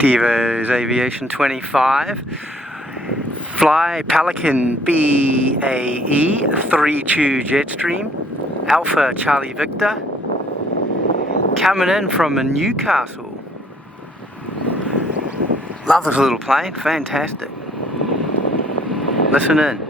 Devo's Aviation 25. Fly Pelican BAE 3-2 Jetstream. Alpha Charlie Victor. Coming in from Newcastle. Love this little plane, fantastic. Listen in.